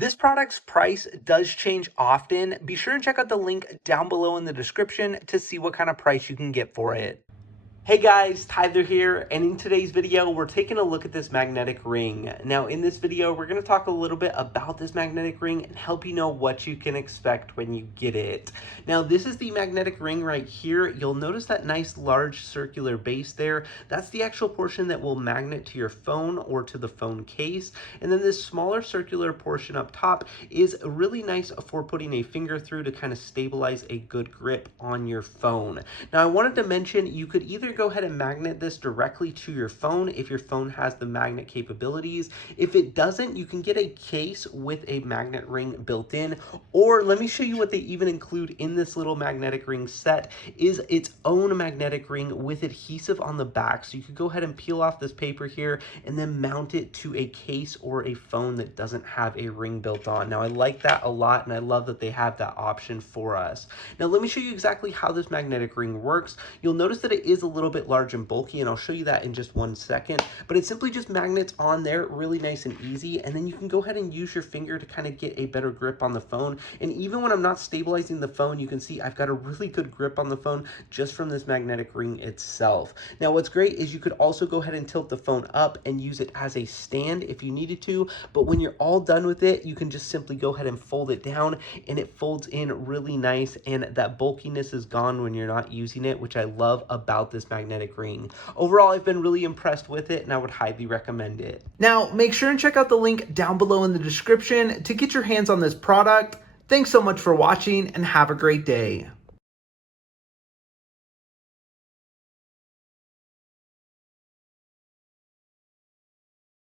This product's price does change often. Be sure and check out the link down below in the description to see what kind of price you can get for it. Hey guys, Tyler here, and in today's video, we're taking a look at this magnetic ring. Now, in this video, we're going to talk a little bit about this magnetic ring and help you know what you can expect when you get it. Now, this is the magnetic ring right here. You'll notice that nice large circular base there. That's the actual portion that will magnet to your phone or to the phone case. And then this smaller circular portion up top is really nice for putting a finger through to kind of stabilize a good grip on your phone. Now, I wanted to mention you could either go ahead and magnet this directly to your phone if your phone has the magnet capabilities. If it doesn't, you can get a case with a magnet ring built in, or let me show you what they even include in this little magnetic ring set is its own magnetic ring with adhesive on the back. So you could go ahead and peel off this paper here and then mount it to a case or a phone that doesn't have a ring built on. Now, I like that a lot, and I love that they have that option for us. Now, let me show you exactly how this magnetic ring works. You'll notice that it is a little bit large and bulky, and I'll show you that in just one second, but it simply just magnets on there really nice and easy, and then you can go ahead and use your finger to kind of get a better grip on the phone. And even when I'm not stabilizing the phone, you can see I've got a really good grip on the phone just from this magnetic ring itself. Now, what's great is you could also go ahead and tilt the phone up and use it as a stand if you needed to, but when you're all done with it, you can just simply go ahead and fold it down, and it folds in really nice, and that bulkiness is gone when you're not using it, which I love about this magnetic ring. Overall, I've been really impressed with it, and I would highly recommend it. Now, make sure and check out the link down below in the description to get your hands on this product. Thanks so much for watching, and have a great day.